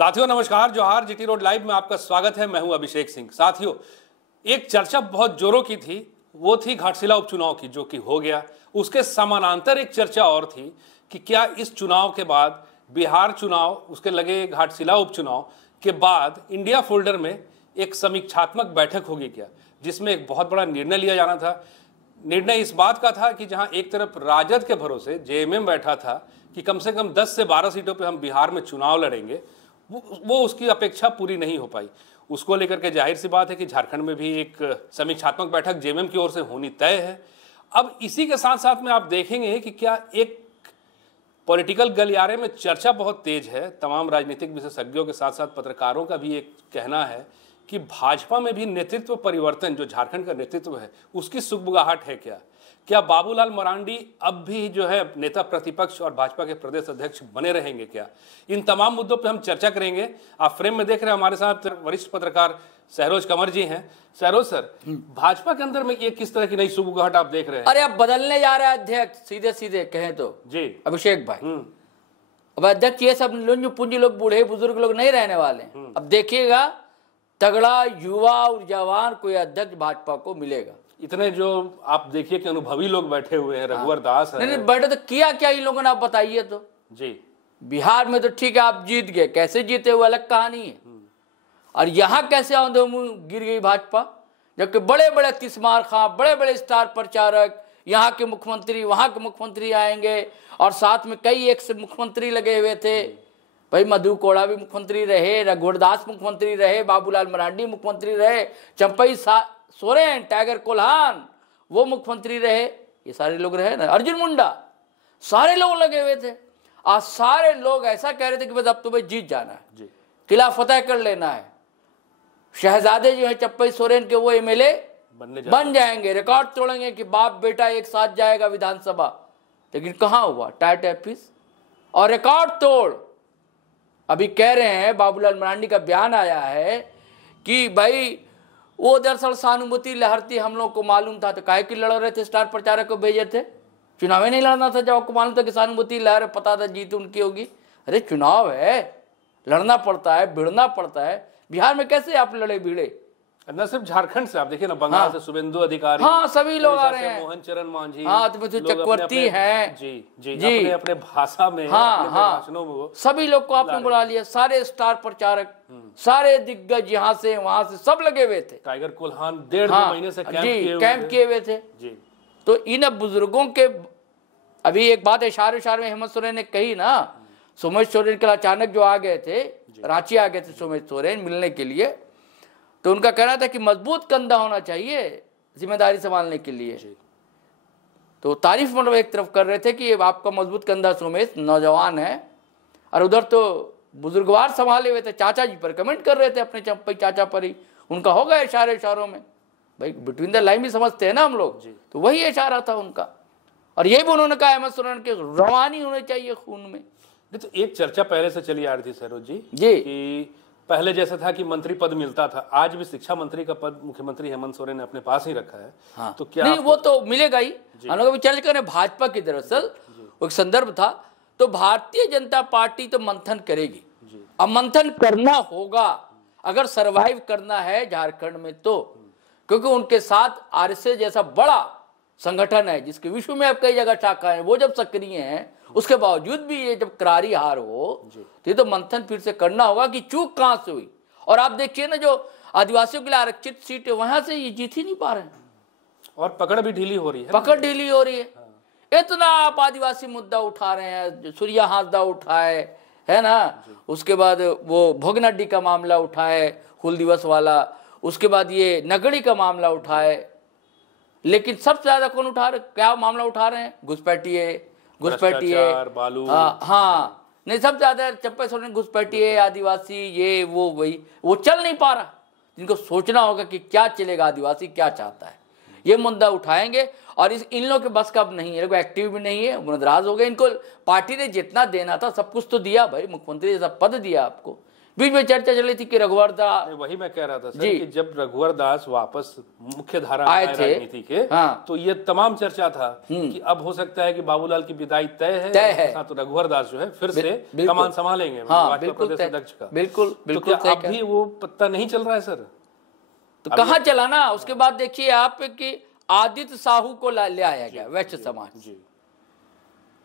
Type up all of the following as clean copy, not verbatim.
साथियों नमस्कार, जोहार। जीटी रोड लाइव में आपका स्वागत है। मैं हूं अभिषेक सिंह। साथियों, एक चर्चा बहुत जोरों की थी, वो थी घाटशिला उपचुनाव की, जो कि हो गया। उसके समानांतर एक चर्चा और थी कि क्या इस चुनाव के बाद बिहार चुनाव, उसके लगे घाटशिला उपचुनाव के बाद इंडिया फोल्डर में एक समीक्षात्मक बैठक होगी क्या, जिसमें एक बहुत बड़ा निर्णय लिया जाना था। निर्णय इस बात का था कि जहां एक तरफ राजद के भरोसे जेएमएम बैठा था कि कम से कम 10 से 12 सीटों पे हम बिहार में चुनाव लड़ेंगे, वो उसकी अपेक्षा पूरी नहीं हो पाई। उसको लेकर के जाहिर सी बात है कि झारखंड में भी एक समीक्षात्मक बैठक जेएमएम की ओर से होनी तय है। अब इसी के साथ साथ में आप देखेंगे कि क्या एक पॉलिटिकल गलियारे में चर्चा बहुत तेज है। तमाम राजनीतिक विशेषज्ञों के साथ साथ पत्रकारों का भी एक कहना है कि भाजपा में भी नेतृत्व परिवर्तन, जो झारखंड का नेतृत्व है, उसकी सुगबुगाहट है क्या बाबूलाल मरांडी अब भी जो है नेता प्रतिपक्ष और भाजपा के प्रदेश अध्यक्ष बने रहेंगे क्या? इन तमाम मुद्दों पे हम चर्चा करेंगे। आप फ्रेम में देख रहे हैं हमारे साथ वरिष्ठ पत्रकार सहरोज कंवर जी हैं। सहरोज सर, भाजपा के अंदर में ये किस तरह की नई सुगबुगाहट आप देख रहे हैं? अरे अब बदलने जा रहा है अध्यक्ष, सीधे सीधे कहें तो जी अभिषेक भाई। अब अध्यक्ष ये सब लुंज पूंजी लोग, बूढ़े बुजुर्ग लोग नहीं रहने वाले। अब देखिएगा, तगड़ा युवा और जवान कोई अध्यक्ष भाजपा को मिलेगा। इतने जो आप देखिए कि अनुभवी लोग बैठे हुए हैं, रघुवर दास है। नहीं बैठे तो किया क्या इन लोगों ने, आप बताइए तो। जी, बिहार में तो ठीक है आप जीत गए, कैसे जीते वो अलग कहानी है। और यहाँ कैसे औंधे मुंह गिर गई भाजपा, जबकि बड़े बड़े तिस्मार खां, बड़े बड़े स्टार प्रचारक, यहाँ के मुख्यमंत्री वहाँ के मुख्यमंत्री आएंगे, और साथ में कई एक से मुख्यमंत्री लगे हुए थे। भाई मधु कोड़ा भी मुख्यमंत्री रहे, रघुवर दास मुख्यमंत्री रहे, बाबूलाल मरांडी मुख्यमंत्री रहे, चंपई सोरेन, टाइगर कोल्हान वो मुख्यमंत्री रहे, ये सारे लोग रहे ना, अर्जुन मुंडा, सारे लोग लगे हुए थे। आज सारे लोग ऐसा कह रहे थे कि बस अब तो भाई जीत जाना है, किला फतेह कर लेना है। शहजादे जो है चंपई सोरेन के, वो एमएलए बन जाएंगे, रिकॉर्ड तोड़ेंगे कि बाप बेटा एक साथ जाएगा विधानसभा। लेकिन कहाँ हुआ, टाइट ऑफिस और रिकॉर्ड तोड़। अभी कह रहे हैं, बाबूलाल मरांडी का बयान आया है कि भाई वो दरअसल सहानुभूति लहर थी, हम लोग को मालूम था, तो काहे कि लड़ रहे थे, स्टार प्रचारक को भेजे थे। चुनाव ही नहीं लड़ना था जब आपको मालूम था कि सहानुभूति लहर, पता था जीत उनकी होगी। अरे चुनाव है, लड़ना पड़ता है, भिड़ना पड़ता है। बिहार में कैसे आप लड़े भिड़े? न सिर्फ झारखंड से, आप देखिए ना, बंगाल से शुभेंदु अधिकारी, सभी लोग आ रहे हैं, मोहन चरण मांझी, तो चक्रवर्ती हैं, जी अपने भाषा में, भाषणों में वो सभी लोग को आपने बुला लिया। सारे स्टार प्रचारक, सारे दिग्गज यहाँ से वहां से सब लगे हुए थे। टाइगर कोल्हान 1.5 महीने से कैंप किए हुए थे। तो इन बुजुर्गों के, अभी एक बात इशारे में हेमंत सोरेन ने कही ना, सोमेश सोरेन के अचानक जो आ गए थे, रांची आ गए थे सोमेश सोरेन मिलने के लिए, तो उनका कहना था कि मजबूत कंधा होना चाहिए जिम्मेदारी संभालने के लिए। तो तारीफ मतलब एक तरफ कर रहे थे कि आपका मजबूत कंधा सोमेश, नौजवान है, और उधर तो बुजुर्गवार संभाले हुए थे, चाचा जी पर कमेंट कर रहे थे, अपने चंपई चाचा पर ही। उनका होगा इशारों में, भाई बिटवीन द लाइन भी समझते हैं ना हम लोग, तो वही इशारा था उनका। और यही भी उन्होंने कहा हेमंत सोरेन के रवानी होने चाहिए खून में। तो एक चर्चा पहले से चली आ रही थी सहरोज जी कि पहले जैसा था कि मंत्री पद मिलता था, आज भी शिक्षा मंत्री का पद मुख्यमंत्री हेमंत सोरेन ने अपने पास ही रखा है। तो क्या नहीं, वो तो मिलेगा ही। हम लोग अभी चर्चा करें भाजपा की, दरअसल एक संदर्भ था, तो भारतीय जनता पार्टी तो मंथन करेगी। अब मंथन करना होगा अगर सरवाइव करना है झारखंड में, तो क्योंकि उनके साथ आरएसएस जैसा बड़ा संगठन है, जिसके विश्व में अब कई जगह शाखा है, वो जब सक्रिय हैं, उसके बावजूद भी ये जब करारी हार हो, तो ये तो मंथन फिर से करना होगा कि चूक कहां से हुई। और आप देखिए ना, जो आदिवासियों के लिए आरक्षित सीट है, वहां से ये जीत ही नहीं पा रहे हैं, और पकड़ भी ढीली हो रही है, पकड़ ढीली हो रही है। इतना आप आदिवासी मुद्दा उठा रहे हैं, सूर्या हासदा उठाए है ना, उसके बाद वो भोगनड्डी का मामला उठाए, हुल दिवस वाला, उसके बाद ये नगड़ी का मामला उठाए, लेकिन सबसे ज्यादा कौन उठा रहे, क्या मामला उठा रहे हैं? घुसपैठिए, बालू, नहीं, सबसे ज्यादा चंपई सोरेन, घुसपैठिए, आदिवासी, ये वो चल नहीं पा रहा। जिनको सोचना होगा कि क्या चलेगा, आदिवासी क्या चाहता है, ये मुद्दा उठाएंगे। और इन लोगों के बस का अब नहीं है, एक्टिव भी नहीं है, नाराज हो गए। इनको पार्टी ने जितना देना था सब कुछ तो दिया भाई, मुख्यमंत्री जैसा पद दिया आपको, बीच में चर्चा चली थी कि रघुवर दास, वही मैं कह रहा था सर जी। कि जब रघुवर दास वापस मुख्य धारा आए में थे, राजनीति के, हाँ। तो ये तमाम चर्चा था कि अब हो सकता है कि बाबूलाल की विदाई तय है, तो रघुवर दास जो है फिर से कमान संभालेंगे भाजपा प्रदेश अध्यक्ष का। बिल्कुल तो क्या अब भी वो पत्ता नहीं चल रहा है सर? तो कहाँ चला ना। उसके बाद देखिए आप कि आदित्य साहू को ले आया गया, वैश्य समाज,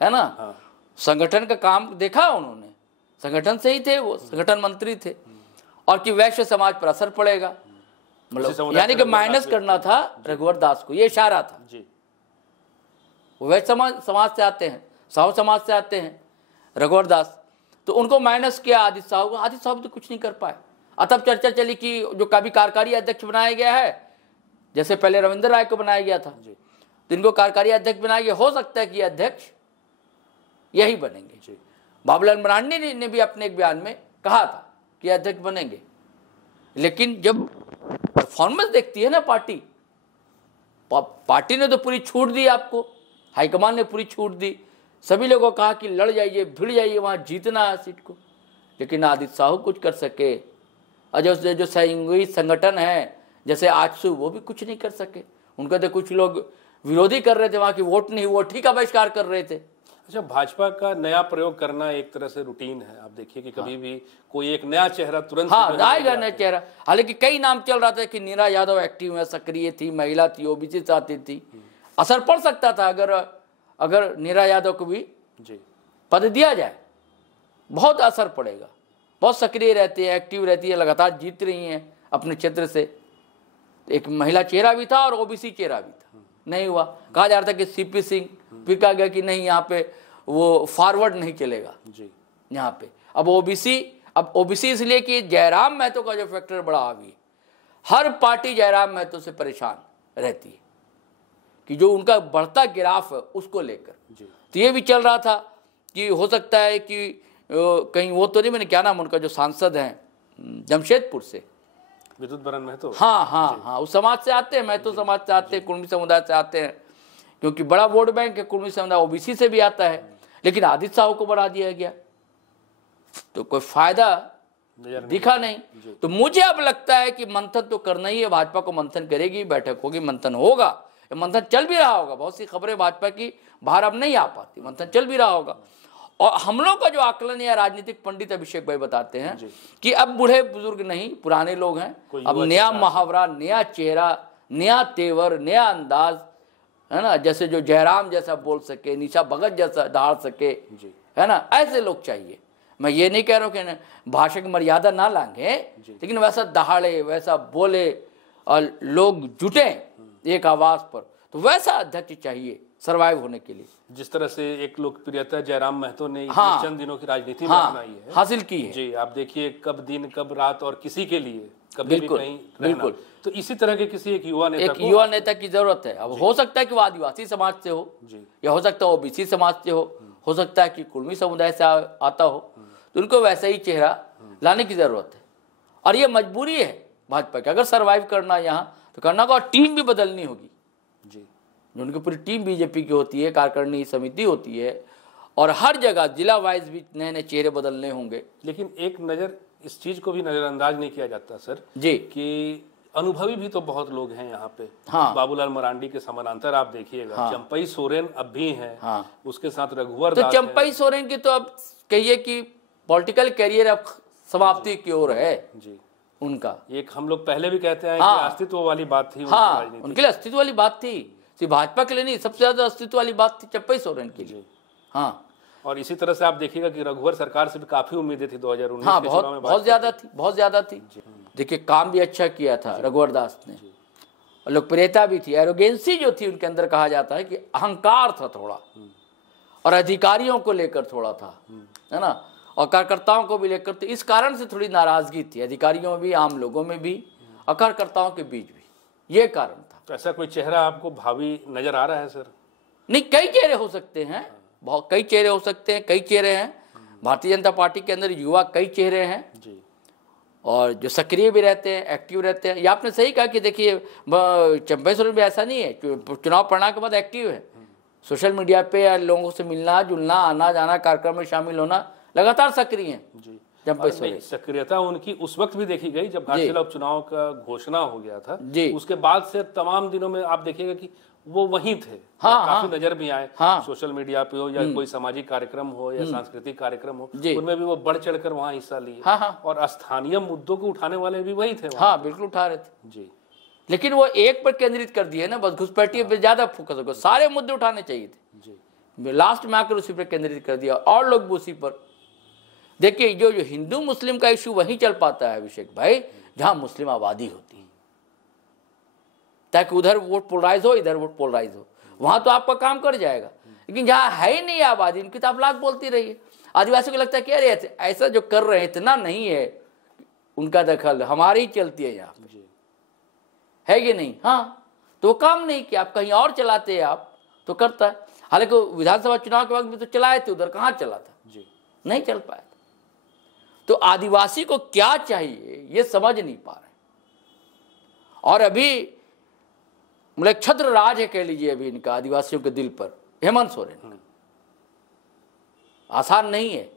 है ना। संगठन का काम देखा उन्होंने, संगठन से ही थे वो, संगठन मंत्री थे, और कि वैश्य समाज पर असर पड़ेगा, मतलब यानी कि माइनस करना था रघुवर दास को, ये इशारा था। वो वैश्य समाज से आते हैं, साहू समाज से आते हैं रघुवर दास, तो उनको माइनस किया आदित्य साहू को। आदित्य साहू तो कुछ नहीं कर पाए। तब चर्चा चली कि जो कभी कार्यकारी अध्यक्ष बनाया गया है, जैसे पहले रविंद्र राय को बनाया गया था, तो इनको कार्यकारी अध्यक्ष बनाया गया, हो सकता है कि अध्यक्ष यही बनेंगे। बाबूलाल मरांडी ने भी अपने एक बयान में कहा था कि अध्यक्ष बनेंगे, लेकिन जब परफॉर्मेंस देखती है ना पार्टी ने तो पूरी छूट दी आपको, हाईकमान ने पूरी छूट दी, सभी लोगों को कहा कि लड़ जाइए, भिड़ जाइए, वहां जीतना है सीट को, लेकिन आदित्य साहू कुछ कर सके। और जो सहयोगी संगठन है जैसे आजसू, वो भी कुछ नहीं कर सके। उनका तो कुछ लोग विरोधी कर रहे थे, वहां की वोट नहीं, वोट ही का बहिष्कार कर रहे थे। अच्छा, भाजपा का नया प्रयोग करना एक तरह से रूटीन है। आप देखिए कि कभी भी कोई एक नया चेहरा तुरंत आएगा, नया चेहरा। हालांकि कई नाम चल रहा था कि नीरा यादव एक्टिव है, सक्रिय थी, महिला थी, ओबीसी से आती थी, असर पड़ सकता था अगर नीरा यादव को भी पद दिया जाए, बहुत असर पड़ेगा। बहुत सक्रिय रहती है, एक्टिव रहती है, लगातार जीत रही हैं अपने क्षेत्र से। एक महिला चेहरा भी था और ओबीसी चेहरा भी था, नहीं हुआ। कहा जा रहा था कि सीपी सिंह, फिर कहा गया कि नहीं, यहाँ पे वो फॉरवर्ड नहीं चलेगा यहाँ पे। अब ओबीसी इसलिए कि जयराम महतो का जो फैक्टर बड़ा हावी है, हर पार्टी जयराम महतो से परेशान रहती है कि जो उनका बढ़ता गिराफ है उसको लेकर। तो ये भी चल रहा था कि हो सकता है कि कहीं वो तो नहीं, मैंने क्या नाम उनका जो सांसद हैं जमशेदपुर से, विद्युत बरन महतो, हाँ, उस समाज से आते हैं, महतो समाज से आते हैं, कुर्मी समुदाय से आते हैं, क्योंकि बड़ा वोट बैंक है कुर्मी समुदाय, ओबीसी से भी आता है। लेकिन आदित्य साहू को बढ़ा दिया गया, तो कोई फायदा दिखा नहीं। तो मुझे अब लगता है कि मंथन तो करना ही है, भाजपा को मंथन करेगी, बैठक होगी, मंथन होगा, मंथन चल भी रहा होगा। बहुत सी खबरें भाजपा की बाहर अब नहीं आ पाती, मंथन चल भी रहा होगा। और हम लोग का जो आकलन या राजनीतिक पंडित अभिषेक भाई बताते हैं कि अब बूढ़े बुजुर्ग नहीं, पुराने लोग हैं, अब नया मुहावरा, नया चेहरा, नया तेवर, नया अंदाज, है ना, जैसे जो जयराम जैसा बोल सके, निशा भगत जैसा दहाड़ सके, है ना, ऐसे लोग चाहिए। मैं ये नहीं कह रहा हूँ कि भाषा की मर्यादा ना लांघे, लेकिन वैसा दहाड़े, वैसा बोले और लोग जुटे एक आवाज पर, तो वैसा अध्यक्ष चाहिए सरवाइव होने के लिए। जिस तरह से एक लोकप्रियता जयराम महतो ने चंद दिनों की राजनीति में अपनाई है, हासिल की है जी। आप देखिए कब दिन कब रात और किसी के लिए कभी भी कहीं रहना। तो इसी तरह के किसी एक युवा नेता की जरूरत है। अब हो सकता है कि वो आदिवासी समाज से हो, या हो सकता है ओबीसी समाज से हो सकता है कि कुर्मी समुदाय से आता हो, तो उनको वैसा ही चेहरा लाने की जरूरत है। और ये मजबूरी है भाजपा की, अगर सर्वाइव करना यहाँ तो करना होगा, और टीम भी बदलनी होगी जी। जो उनकी पूरी टीम बीजेपी की होती है, कार्यकारिणी समिति होती है, और हर जगह जिला वाइज भी नए नए चेहरे बदलने होंगे। लेकिन एक नज़र इस चीज़ को भी नज़रअंदाज नहीं किया जाता सर जी, कि अनुभवी भी तो बहुत लोग हैं यहाँ पे। बाबूलाल मरांडी के समानांतर आप देखिएगा चंपई सोरेन अब भी हैं, उसके साथ रघुवर दास। तो चंपई सोरेन की तो अब कहिए कि पॉलिटिकल कैरियर अब समाप्ति की ओर है जी उनका। एक हम लोग पहले भी कहते हैं कि अस्तित्व वाली बात थी, उनके लिए अस्तित्व वाली बात थी, सिर्फ भाजपा के लिए नहीं, सबसे ज्यादा अस्तित्व वाली बात थी चंपई सोरेन के लिए। और इसी तरह से आप देखिएगा कि रघुवर सरकार से भी काफी उम्मीदें थी 2019 के चुनाव में, बहुत ज्यादा थी। देखिए काम भी अच्छा किया था रघुवर दास ने, और लोकप्रियता भी थी। एरोगेंसी जो थी उनके अंदर, कहा जाता है कि अहंकार था थोड़ा, और अधिकारियों को लेकर थोड़ा था, है ना, और कार्यकर्ताओं को भी लेकर। तो इस कारण से थोड़ी नाराजगी थी अधिकारियों में भी, आम लोगों में भी, और कार्यकर्ताओं के बीच भी, ये कारण था। तो ऐसा कोई चेहरा आपको भावी नजर आ रहा है सर? नहीं, कई चेहरे हो सकते हैं, बहुत कई चेहरे हो सकते हैं, कई चेहरे हैं भारतीय जनता पार्टी के अंदर, युवा कई चेहरे हैं जी, और जो सक्रिय भी रहते हैं, एक्टिव रहते हैं। ये आपने सही कहा कि देखिए चंपई सोरेन भी ऐसा नहीं है, चुनाव परिणाम के बाद एक्टिव है, सोशल मीडिया पे या लोगों से मिलना जुलना, आना जाना, कार्यक्रम में शामिल होना, लगातार सक्रिय हैं जी। चंपई सोरेन। सक्रियता उनकी उस वक्त भी देखी गई जब घाटशिला उपचुनाव का घोषणा हो गया था जी। उसके बाद से तमाम दिनों में आप देखिएगा कि वो वहीं थे। हाँ, काफी नजर भी आए, हाँ। सोशल मीडिया पे हो या कोई सामाजिक कार्यक्रम हो या सांस्कृतिक कार्यक्रम हो, जी। उनमें भी वो बढ़ चढ़कर वहां हिस्सा लिए। हाँ, हाँ। और स्थानीय मुद्दों को उठाने वाले भी वही थे वहाँ। हाँ बिल्कुल उठा रहे थे जी। लेकिन वो एक पर केंद्रित कर दिए ना, बस घुसपैठियों पे ज्यादा फोकस हो गया। सारे मुद्दे उठाने चाहिए थे, जी। लास्ट में आकर उसी पर केंद्रित कर दिया और लोग भी उसी पर। देखिए जो हिंदू मुस्लिम का इश्यू वहीं चल पाता है अभिषेक भाई जहां मुस्लिम आबादी होती है, ताकि उधर वोट पोलराइज हो इधर वोट पोलराइज हो, वहां तो आपका काम कर जाएगा। लेकिन जहां है ही नहीं आबादी, उनकी तो आप लाख बोलती रहिए। आदिवासियों को लगता है कि अरे ऐसा जो कर रहे हैं इतना नहीं है उनका दखल, हमारी ही चलती है यहाँ पे, है कि नहीं। हाँ तो वो काम नहीं किया, आप कहीं और चलाते हैं आप तो करता है। हालांकि विधानसभा चुनाव के वक्त भी तो चलाए थे, उधर कहाँ चला था जी। नहीं चल पाया। तो आदिवासी को क्या चाहिए ये समझ नहीं पा रहे। और अभी मतलब छत्र राज है कह लीजिए अभी इनका आदिवासियों के दिल पर, हेमंत सोरेन। आसान नहीं है।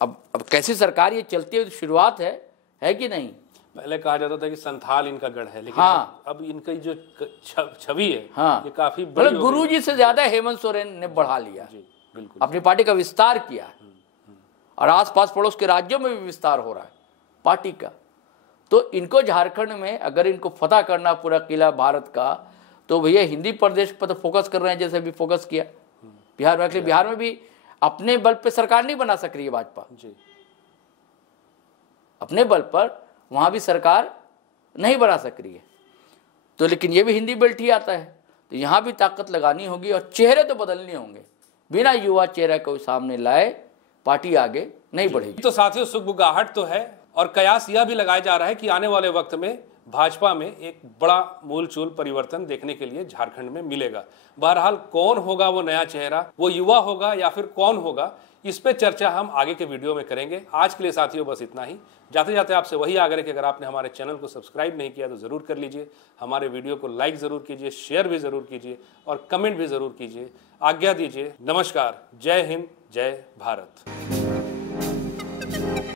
अब कैसी सरकार ये चलती है, शुरुआत है कि नहीं। पहले कहा जाता था कि संथाल इनका गढ़ है, लेकिन हाँ। अब इनकी जो छवि है हाँ। ये काफी बड़ी मतलब गुरु जी से ज्यादा हेमंत सोरेन ने बढ़ा लिया, जी बिल्कुल, अपनी पार्टी का विस्तार किया है और आसपास पड़ोस के राज्यों में भी विस्तार हो रहा है पार्टी का। तो इनको झारखंड में अगर इनको फतह करना पूरा किला भारत का, तो भैया हिंदी प्रदेश पर तो फोकस कर रहे हैं जैसे अभी फोकस किया बिहार में। बिहार में भी अपने बल पे सरकार नहीं बना सक रही है भाजपा जी। अपने बल पर वहां भी सरकार नहीं बना सक रही है। तो लेकिन ये भी हिंदी बेल्ट ही आता है, तो यहां भी ताकत लगानी होगी और चेहरे तो बदलने होंगे। बिना युवा चेहरा को सामने लाए पार्टी आगे नहीं बढ़ेगी। तो साथियों सुगबुगाहट तो है और कयास यह भी लगाया जा रहा है कि आने वाले वक्त में भाजपा में एक बड़ा मूलचूल परिवर्तन देखने के लिए झारखंड में मिलेगा। बहरहाल कौन होगा वो नया चेहरा, वो युवा होगा या फिर कौन होगा, इस पे चर्चा हम आगे के वीडियो में करेंगे। आज के लिए साथियों बस इतना ही। जाते जाते आपसे वही आग्रह कि अगर आपने हमारे चैनल को सब्सक्राइब नहीं किया तो जरूर कर लीजिए, हमारे वीडियो को लाइक जरूर कीजिए, शेयर भी जरूर कीजिए और कमेंट भी जरूर कीजिए। आज्ञा दीजिए, नमस्कार, जय हिंद, जय भारत।